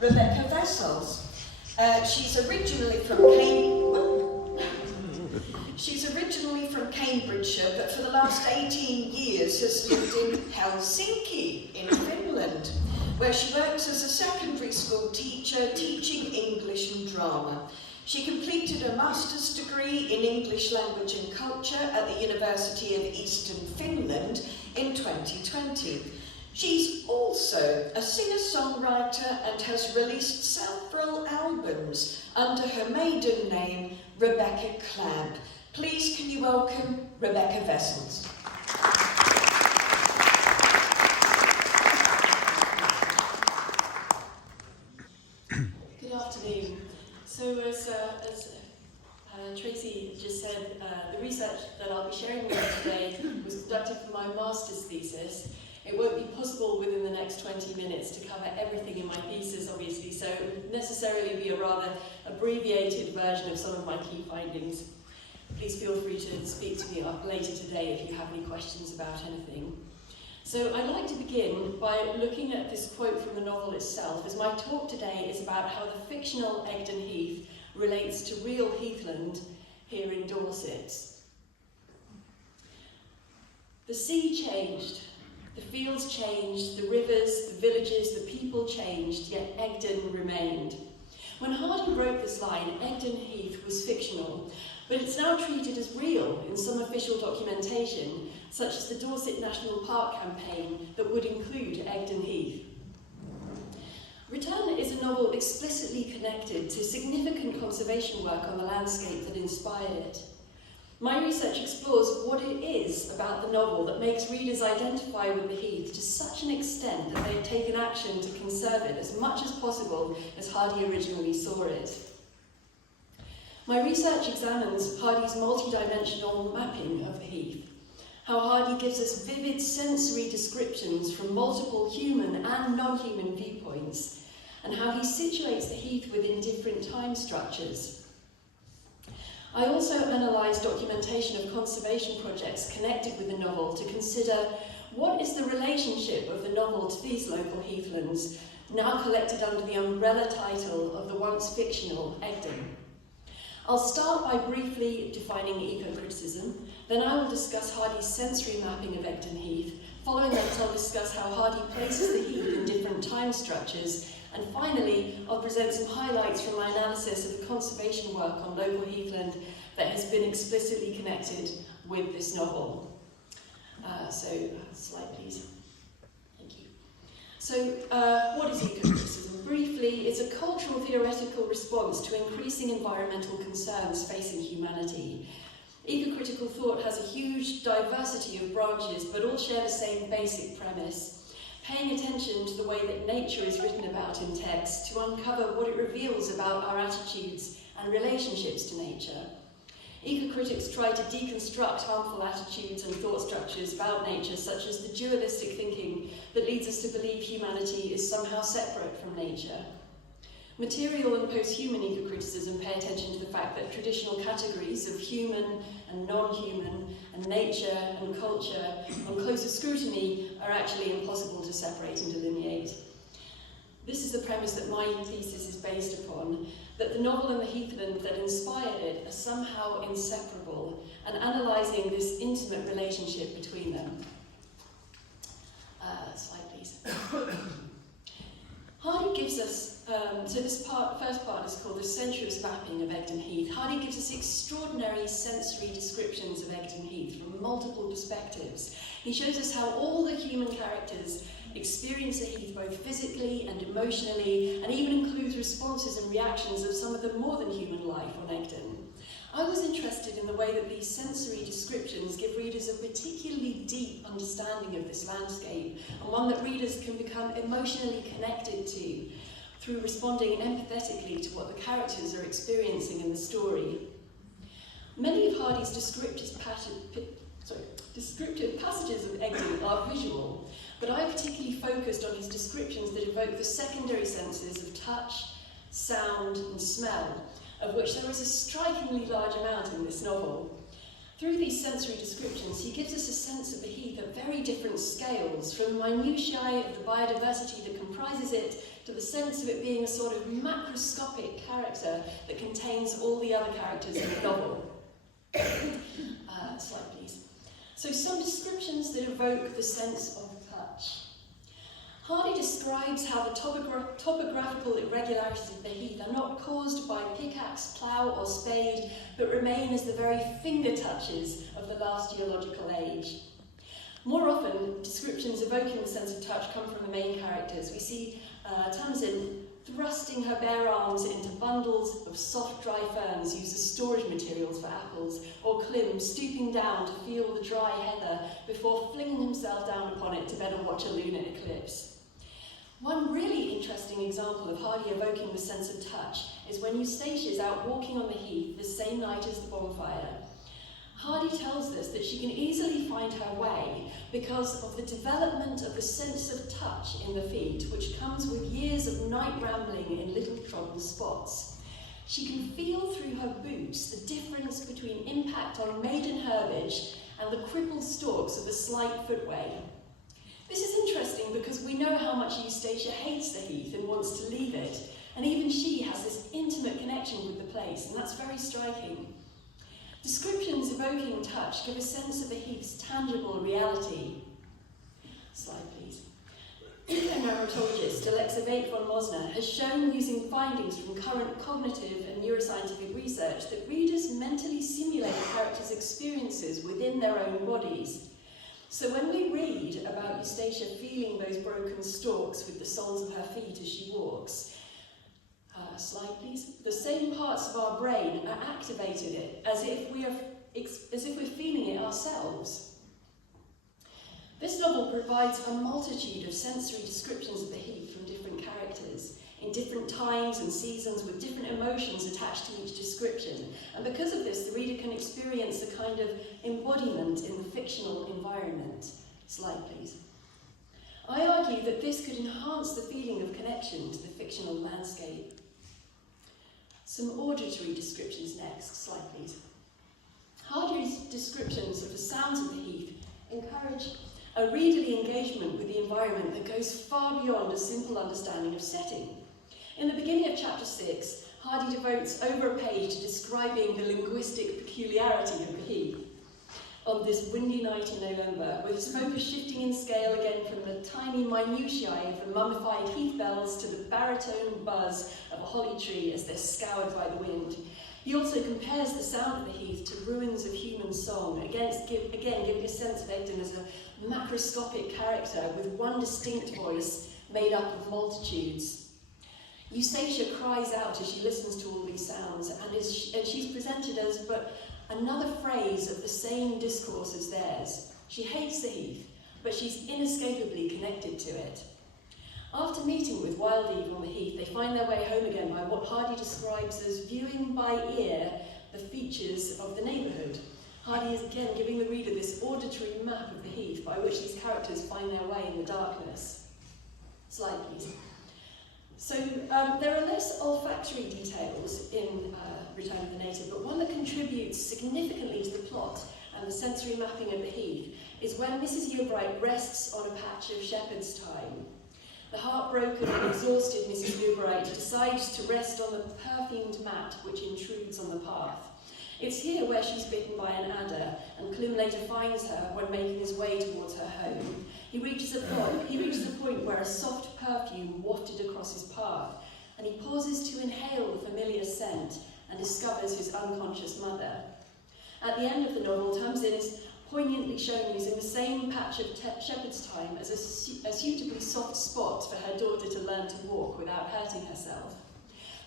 Rebecca Wessels. She's originally from Cambridgeshire, but for the last 18 years has lived in Helsinki in Finland, where she works as a secondary school teacher teaching English and drama. She completed a master's degree in English language and culture at the University of Eastern Finland in 2020. She's also a singer-songwriter and has released several albums under her maiden name, Rebecca Clabb. Please can you welcome Rebecca Wessels. Good afternoon. So as Tracy just said, the research that I'll be sharing with you today was conducted for my master's thesis. It won't be possible within the next 20 minutes to cover everything in my thesis, obviously, so it would necessarily be a rather abbreviated version of some of my key findings. Please feel free to speak to me later today if you have any questions about anything. So I'd like to begin by looking at this quote from the novel itself, as my talk today is about how the fictional Egdon Heath relates to real Heathland here in Dorset. The sea changed, the fields changed, the rivers, the villages, the people changed, yet Egdon remained. When Hardy wrote this line, Egdon Heath was fictional, but it's now treated as real in some official documentation, such as the Dorset National Park campaign that would include Egdon Heath. Return is a novel explicitly connected to significant conservation work on the landscape that inspired it. My research explores what it is about the novel that makes readers identify with the Heath to such an extent that they've taken action to conserve it as much as possible as Hardy originally saw it. My research examines Hardy's multi-dimensional mapping of the Heath, how Hardy gives us vivid sensory descriptions from multiple human and non-human viewpoints, and how he situates the Heath within different time structures. I also analysed documentation of conservation projects connected with the novel to consider what is the relationship of the novel to these local heathlands, now collected under the umbrella title of the once fictional Egdon. I'll start by briefly defining ecocriticism, then I will discuss Hardy's sensory mapping of Egdon Heath. Following that, I'll discuss how Hardy places the Heath in different time structures, and finally, I'll present some highlights from my analysis of the conservation work on local heathland that has been explicitly connected with this novel. Slide please. Thank you. So, what is ecocriticism? Briefly, it's a cultural theoretical response to increasing environmental concerns facing humanity. Ecocritical thought has a huge diversity of branches, but all share the same basic premise: paying attention to the way that nature is written about in text to uncover what it reveals about our attitudes and relationships to nature. Ecocritics try to deconstruct harmful attitudes and thought structures about nature, such as the dualistic thinking that leads us to believe humanity is somehow separate from nature. Material and post-human ecocriticism pay attention to the fact that traditional categories of human and non-human and nature and culture on closer scrutiny are actually impossible to separate and delineate. This is the premise that my thesis is based upon, that the novel and the heathland that inspired it are somehow inseparable, and analysing this intimate relationship between them. Slide please. Hardy gives us, so this first part is called the sensuous mapping of Egdon Heath. Hardy gives us extraordinary sensory descriptions of Egdon Heath from multiple perspectives. He shows us how all the human characters experience the Heath both physically and emotionally, and even includes responses and reactions of some of the more than human life on Egdon. I was interested in the way that these sensory descriptions give readers a particularly deep understanding of this landscape, and one that readers can become emotionally connected to through responding empathetically to what the characters are experiencing in the story. Many of Hardy's descriptive passages of Egdon are visual, but I particularly focused on his descriptions that evoke the secondary senses of touch, sound, and smell, of which there is a strikingly large amount in this novel. Through these sensory descriptions, he gives us a sense of the Heath at very different scales, from the minutiae of the biodiversity that comprises it to the sense of it being a sort of macroscopic character that contains all the other characters in the novel. Slide please. So some descriptions that evoke the sense of touch. Hardy describes how the topographical irregularities of the heath are not caused by pickaxe, plough or spade, but remain as the very finger touches of the last geological age. More often, descriptions evoking the sense of touch come from the main characters. We see Tamsin thrusting her bare arms into bundles of soft, dry ferns used as storage materials for apples, or Clym stooping down to feel the dry heather before flinging himself down upon it to better watch a lunar eclipse. One really interesting example of Hardy evoking the sense of touch is when Eustacia is out walking on the heath the same night as the bonfire. Hardy tells us that she can easily find her way because of the development of the sense of touch in the feet, which comes with years of night rambling in little trodden spots. She can feel through her boots the difference between impact on maiden herbage and the crippled stalks of a slight footway. This is interesting because we know how much Eustacia hates the heath and wants to leave it, and even she has this intimate connection with the place, and that's very striking. Descriptions evoking touch give a sense of the heath's tangible reality. Slide, please. Ecocognitive Alexa von Mosner has shown, using findings from current cognitive and neuroscientific research, that readers mentally simulate a character's experiences within their own bodies. So when we read about Eustacia feeling those broken stalks with the soles of her feet as she walks, slide please, the same parts of our brain are activated as if we're feeling it ourselves. This novel provides a multitude of sensory descriptions of the heath from different characters, in different times and seasons with different emotions attached to each description. And because of this, the reader can experience a kind of embodiment in the fictional environment. Slide, please. I argue that this could enhance the feeling of connection to the fictional landscape. Some auditory descriptions next. Slide, please. Hardy's descriptions of the sounds of the heath encourage a readerly engagement with the environment that goes far beyond a simple understanding of setting. In the beginning of chapter 6, Hardy devotes over a page to describing the linguistic peculiarity of the heath. On this windy night in November, with his focus shifting in scale again from the tiny minutiae of the mummified heath bells to the baritone buzz of a holly tree as they're scoured by the wind. He also compares the sound of the heath to ruins of human song, again giving a sense of Egdon as a macroscopic character with one distinct voice made up of multitudes. Eustacia cries out as she listens to all these sounds, and she's presented as but another phrase of the same discourse as theirs. She hates the heath, but she's inescapably connected to it. After meeting with Wild Eve on the heath, they find their way home again by what Hardy describes as viewing by ear the features of the neighbourhood. Hardy is again giving the reader this auditory map of the heath by which these characters find their way in the darkness. Slide, please. So there are less olfactory details in Return of the Native, but one that contributes significantly to the plot and the sensory mapping of the heath is when Mrs. Yeobright rests on a patch of shepherd's thyme. The heartbroken and exhausted Mrs. Yeobright decides to rest on the perfumed mat which intrudes on the path. It's here where she's bitten by an adder, and Clym later finds her when making his way towards her home. He reaches a point where a soft perfume wafted across his path, and he pauses to inhale the familiar scent and discovers his unconscious mother. At the end of the novel, Tamsin is poignantly shown using the same patch of shepherd's thyme as a suitably soft spot for her daughter to learn to walk without hurting herself.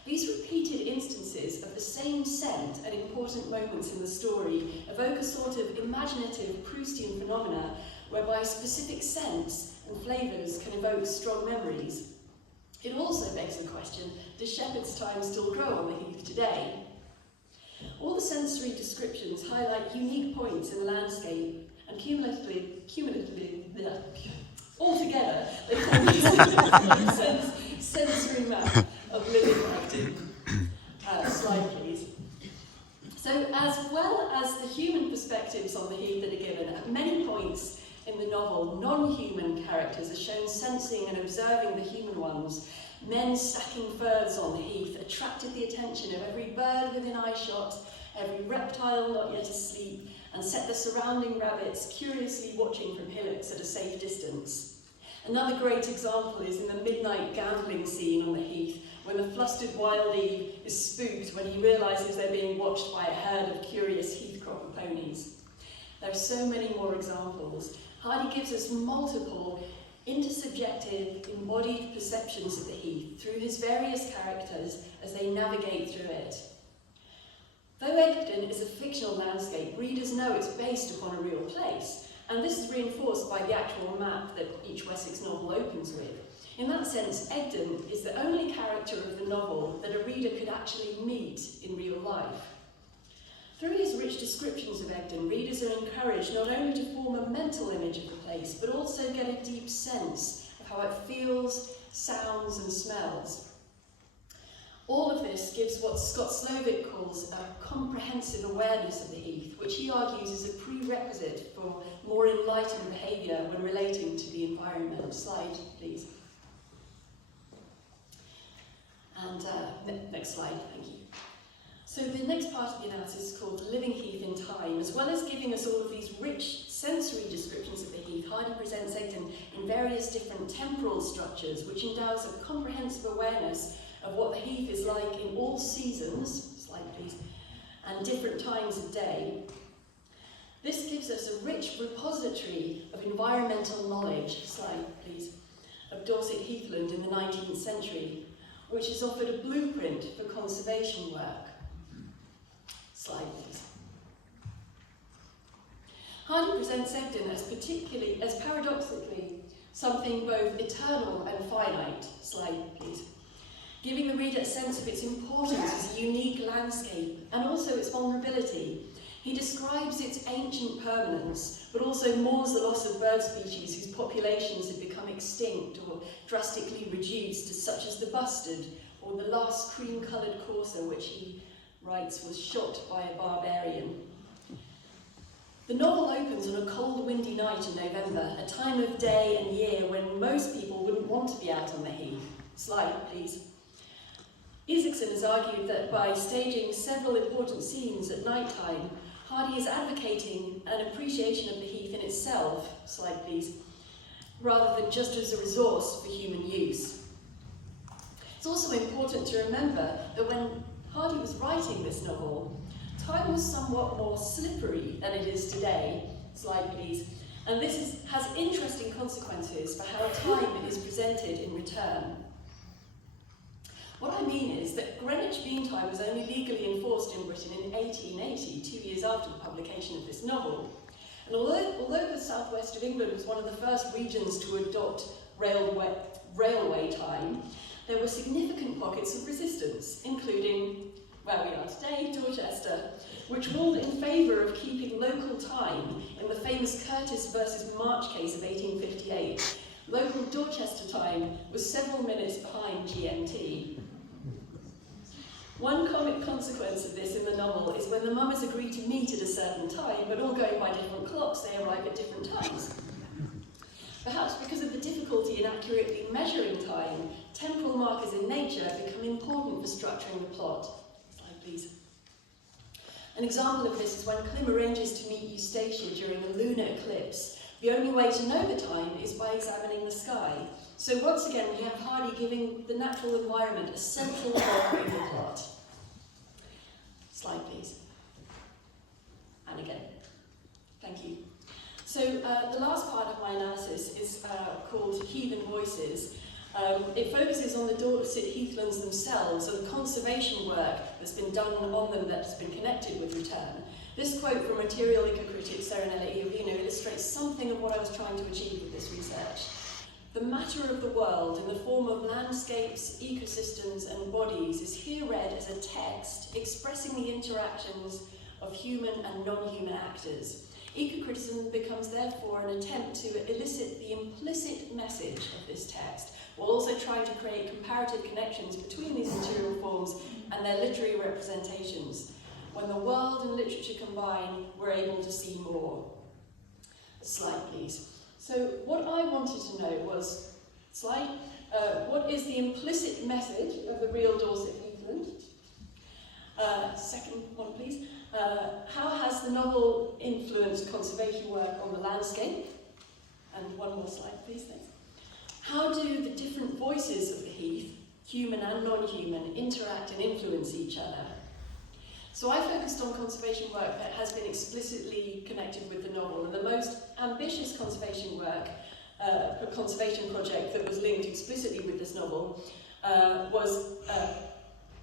These repeated instances of the same scent at important moments in the story evoke a sort of imaginative Proustian phenomena whereby specific scents and flavours can evoke strong memories. It also begs the question, does shepherd's thyme still grow on the heath today? All the sensory descriptions highlight unique points in the landscape, and cumulatively altogether, they form a sensory map of living activity. Slide, please. So, as well as the human perspectives on the heath that are given, at many points in the novel, non-human characters are shown sensing and observing the human ones, men stacking furs on the heath attracted the attention of every bird within eyeshot, every reptile not yet asleep, and set the surrounding rabbits curiously watching from hillocks at a safe distance. Another great example is in the midnight gambling scene on the heath, when the flustered wildie is spooked when he realises they're being watched by a herd of curious heathcropper ponies. There are so many more examples. Hardy gives us multiple intersubjective, embodied perceptions of the heath through his various characters as they navigate through it. Though Egdon is a fictional landscape, readers know it's based upon a real place, and this is reinforced by the actual map that each Wessex novel opens with. In that sense, Egdon is the only character of the novel that a reader could actually meet in real life. Through his rich descriptions of Egdon, readers are encouraged not only to form a mental image of the place, but also get a deep sense of how it feels, sounds and smells. All of this gives what Scott Slovic calls a comprehensive awareness of the heath, which he argues is a prerequisite for more enlightened behaviour when relating to the environment. Slide, please. And next slide, thank you. So the next part of the analysis is called Living Heath in Time. As well as giving us all of these rich sensory descriptions of the heath, Hardy presents Egdon in various different temporal structures, which endows a comprehensive awareness of what the heath is like in all seasons, slide please, and different times of day. This gives us a rich repository of environmental knowledge, slide please, of Dorset Heathland in the 19th century, which has offered a blueprint for conservation work. Slide please. Hardy presents Egdon as paradoxically something both eternal and finite, slide please, giving the reader a sense of its importance as a unique landscape and also its vulnerability. He describes its ancient permanence, but also mourns the loss of bird species whose populations had become extinct or drastically reduced, such as the bustard or the last cream-coloured courser, which he writes was shot by a barbarian. The novel opens on a cold, windy night in November, a time of day and year when most people wouldn't want to be out on the heath. Slide, please. Isaacson has argued that by staging several important scenes at night time, Hardy is advocating an appreciation of the heath in itself, slide please, rather than just as a resource for human use. It's also important to remember that when Hardy was writing this novel, time was somewhat more slippery than it is today, slide please, and this has interesting consequences for how time is presented in return. What I mean is that Greenwich Mean Time was only legally enforced in Britain in 1880, 2 years after the publication of this novel. And although the southwest of England was one of the first regions to adopt railway time, there were significant pockets of resistance, including where we are today, Dorchester, which ruled in favour of keeping local time in the famous Curtis versus March case of 1858. Local Dorchester time was several minutes behind GMT. One comic consequence of this in the novel is when the mummers agree to meet at a certain time, but all going by different clocks, they arrive at different times. Perhaps because of the difficulty in accurately measuring time, temporal markers in nature become important for structuring the plot. Slide, please. An example of this is when Clym arranges to meet Eustacia during a lunar eclipse. The only way to know the time is by examining the sky. So once again, we have Hardy giving the natural environment a central role in the plot. Slide, please. And again. Thank you. So the last part of my analysis is called Heathen Voices. It focuses on the Dorset Heathlands themselves and the conservation work that's been done on them that's been connected with return. This quote from material ecocritic Serenella Iovino illustrates something of what I was trying to achieve with this research. The matter of the world in the form of landscapes, ecosystems and bodies is here read as a text expressing the interactions of human and non-human actors. Ecocriticism becomes therefore an attempt to elicit the implicit message of this text, while also trying to create comparative connections between these material forms and their literary representations. When the world and literature combine, we're able to see more. Slide, please. So what I wanted to know was, slide, What is the implicit message of the real Dorset Heathland? Second one, please. How has the novel influenced conservation work on the landscape? And one more slide, please, thanks. How do the different voices of the heath, human and non-human, interact and influence each other? So I focused on conservation work that has been explicitly connected with the novel, and the most ambitious conservation work, a conservation project that was linked explicitly with this novel, was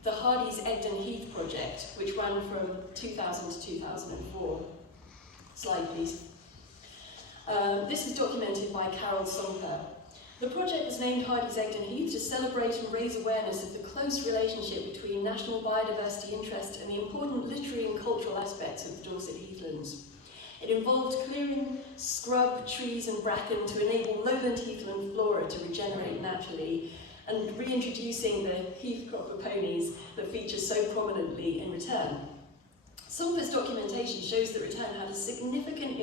the Hardy's Egdon Heath project, which ran from 2000 to 2004. Slide, please. This is documented by Carol Somper. The project was named Hardy's Egdon Heath to celebrate and raise awareness of the close relationship between national biodiversity interest and the important literary and cultural aspects of the Dorset Heathlands. It involved clearing scrub, trees and bracken to enable lowland heathland flora to regenerate naturally, and reintroducing the heath crop of ponies that feature so prominently in Return. Somper's documentation shows that Return had a significant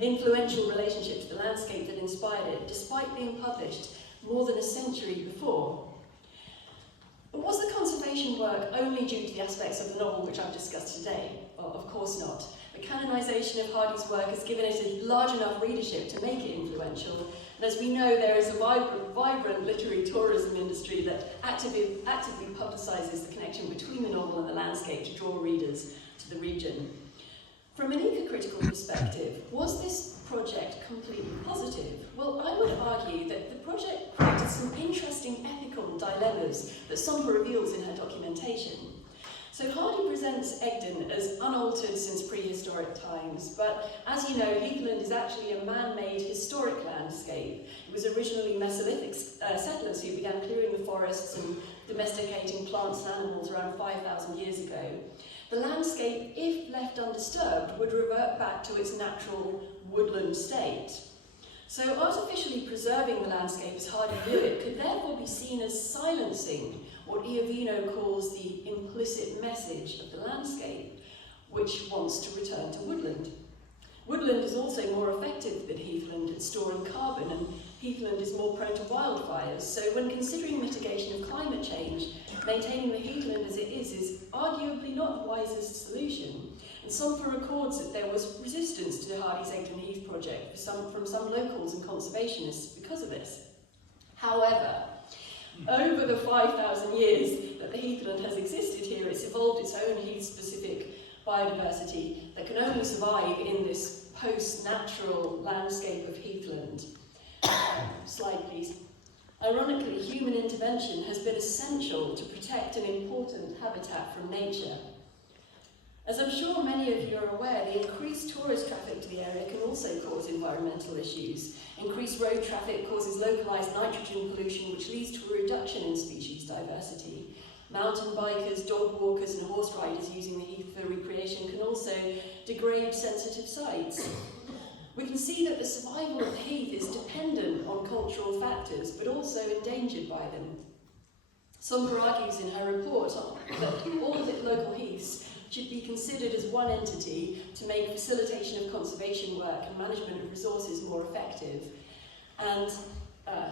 influential relationship to the landscape that inspired it, despite being published more than a century before. But was the conservation work only due to the aspects of the novel which I've discussed today? Well, of course not. The canonisation of Hardy's work has given it a large enough readership to make it influential, and as we know, there is a vibrant literary tourism industry that actively publicises the connection between the novel and the landscape to draw readers to the region. From an ecocritical perspective, was this project completely positive? Well, I would argue that the project created some interesting ethical dilemmas that Somper reveals in her documentation. So Hardy presents Egdon as unaltered since prehistoric times, but as you know, Heathland is actually a man-made historic landscape. It was originally Mesolithic settlers who began clearing the forests and domesticating plants and animals around 5,000 years ago. The landscape, if left undisturbed, would revert back to its natural woodland state. So artificially preserving the landscape as Hardy knew it could therefore be seen as silencing what Iovino calls the implicit message of the landscape, which wants to return to woodland. Woodland is also more effective than heathland at storing carbon, and heathland is more prone to wildfires. So when considering mitigation of climate change, maintaining the heathland as it is arguably not the wisest solution. And Somper records that there was resistance to the Hardy's Egdon Heath project from some locals and conservationists because of this. However, over the 5,000 years that the heathland has existed here, it's evolved its own heath-specific biodiversity that can only survive in this post-natural landscape of heathland. Slide, please. Ironically, human intervention has been essential to protect an important habitat from nature. As I'm sure many of you are aware, the increased tourist traffic to the area can also cause environmental issues. Increased road traffic causes localised nitrogen pollution, which leads to a reduction in species diversity. Mountain bikers, dog walkers and horse riders using the heath for recreation can also degrade sensitive sites. We can see that the survival of the heath is dependent on cultural factors, but also endangered by them. Somper argues in her report that all of the local heaths should be considered as one entity to make facilitation of conservation work and management of resources more effective. And,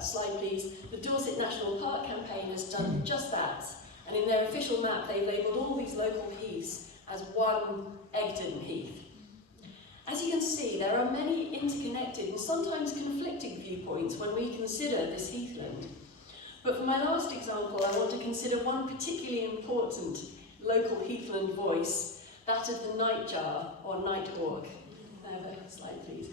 slide please, the Dorset National Park campaign has done just that. And in their official map, they've labelled all these local heaths as one Egdon Heath. As you can see, there are many interconnected and sometimes conflicting viewpoints when we consider this heathland. But for my last example, I want to consider one particularly important local heathland voice, that of the nightjar or nighthawk. Slide please.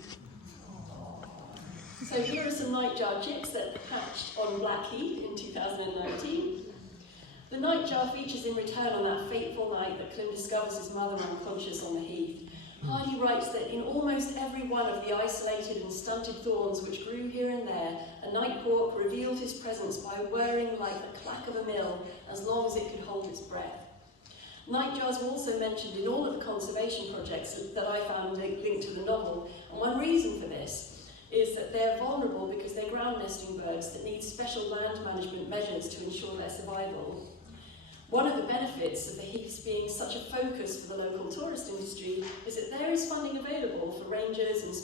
So here are some nightjar chicks that hatched on Blackheath in 2019. The nightjar features in Return on that fateful night that Clym discovers his mother unconscious on the heath. Hardy writes that in almost every one of the isolated and stunted thorns which grew here and there, a nighthawk revealed his presence by whirring like the clack of a mill as long as it could hold its breath. Nightjars were also mentioned in all of the conservation projects that I found linked to the novel, and one reason for this is that they're vulnerable because they're ground nesting birds that need special land management measures to ensure their survival. One of the benefits of the heaths being such a focus for the local tourist industry is that there is funding available for rangers and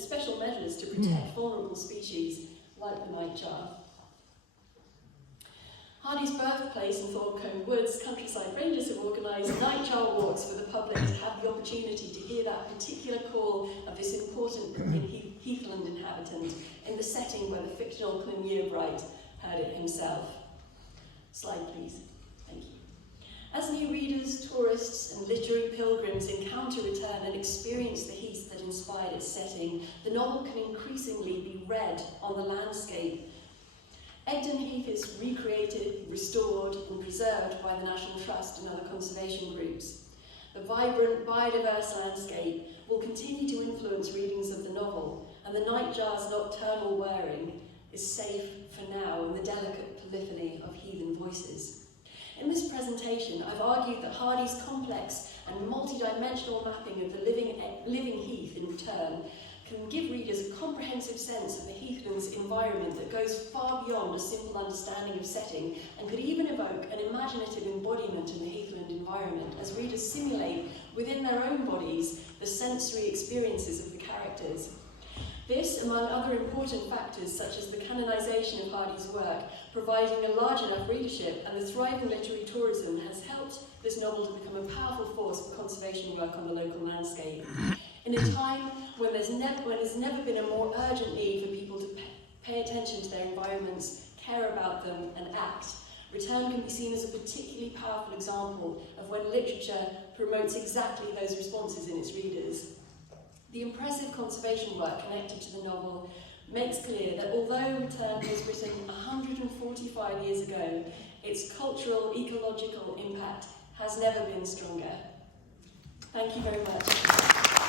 special measures to protect vulnerable species like the nightjar. Hardy's birthplace in Thorncombe Woods, countryside rangers have organised nightjar walks for the public to have the opportunity to hear that particular call of this important Heathland inhabitant in the setting where the fictional Clymere Bright heard it himself. Slide, please. Thank you. As new readers, tourists and literary pilgrims encounter, return and experience the heath that inspired its setting, the novel can increasingly be read on the landscape. Egdon Heath is recreated, restored and preserved by the National Trust and other conservation groups. The vibrant, biodiverse landscape will continue to influence readings of the novel, and the nightjar's nocturnal whirring is safe for now in the delicate polyphony of heathen voices. In this presentation, I've argued that Hardy's complex and multi-dimensional mapping of the living heath in turn can give readers a comprehensive sense of the heathland's environment that goes far beyond a simple understanding of setting and could even evoke an imaginative embodiment in the heathland environment as readers simulate within their own bodies the sensory experiences of the characters. This, among other important factors such as the canonisation of Hardy's work, providing a large enough readership and the thriving literary tourism has helped this novel to become a powerful force for conservation work on the local landscape. In a time when there's never been a more urgent need for people to pay attention to their environments, care about them and act, Return can be seen as a particularly powerful example of when literature promotes exactly those responses in its readers. The impressive conservation work connected to the novel makes clear that although Return was written 145 years ago, its cultural, ecological impact has never been stronger. Thank you very much.